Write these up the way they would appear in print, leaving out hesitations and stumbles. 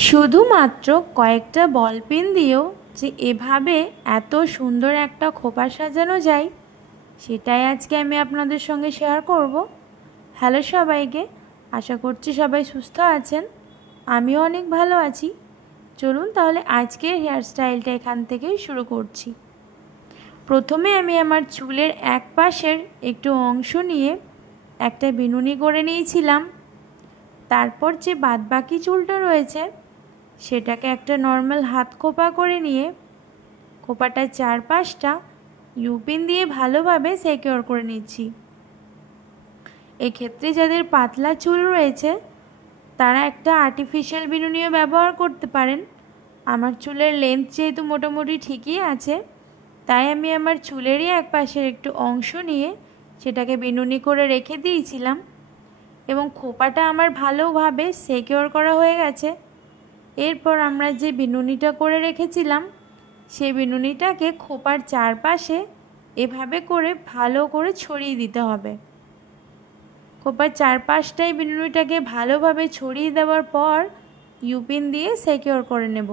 শুধুমাত্র কয়েকটা ball pen দিয়েও যে এভাবে এত সুন্দর একটা খোপা সাজানো যায় সেটাই আজকে আমি আপনাদের সঙ্গে শেয়ার করব। হ্যালো সবাইকে, আশা করছি সবাই সুস্থ আছেন, আমিও অনেক ভালো আছি। চলুন তাহলে আজকের হেয়ার স্টাইলটা এখান থেকেই শুরু করছি। প্রথমে আমি আমার চুলের এক পাশের একটু অংশ নিয়ে একটা বিনুনি করে নিয়েছিলাম। তারপর যে বাদবাকি চুলটা রয়েছে সেটাকে একটা নর্মাল হাত খোপা করে নিয়ে খোপাটার চারপাশটা ইউপিন দিয়ে ভালোভাবে সিকিউর করে নিচ্ছি। এক্ষেত্রে যাদের পাতলা চুল রয়েছে তারা একটা আর্টিফিশিয়াল বিনুনিও ব্যবহার করতে পারেন। আমার চুলের লেন্থ যেহেতু মোটামুটি ঠিকই আছে, তাই আমি আমার চুলেরই এক পাশের একটু অংশ নিয়ে সেটাকে বিনুনি করে রেখে দিয়েছিলাম এবং খোপাটা আমার ভালোভাবে সিকিউর করা হয়ে গেছে। এরপর আমরা যে বিনুনিটা করে রেখেছিলাম সেই বিনুনিটাকে খোপার চারপাশে এভাবে করে ভালো করে ছড়িয়ে দিতে হবে। খোপার চারপাশটায় বিনুনিটাকে ভালোভাবে ছড়িয়ে দেওয়ার পর ইউপিন দিয়ে সিকিউর করে নেব।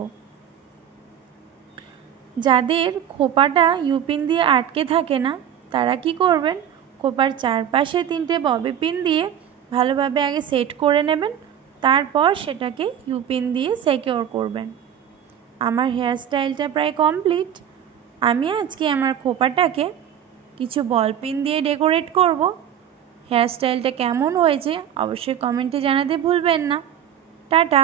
যাদের খোপাটা ইউপিন দিয়ে আটকে থাকে না তারা কি করবেন, খোপার চারপাশে 3টে ববি পিন দিয়ে ভালোভাবে আগে সেট করে নেবেন, তারপর সেটাকে ইউপিন দিয়ে সিকিউর করবেন। আমার হেয়ার স্টাইলটা প্রায় কমপ্লিট। আমি আজকে আমার খোপাটাকে কিছু বল পিন দিয়ে ডেকোরেট করব। হেয়ার স্টাইলটা কেমন হয়েছে অবশ্যই কমেন্টে জানাতে ভুলবেন না। টাটা।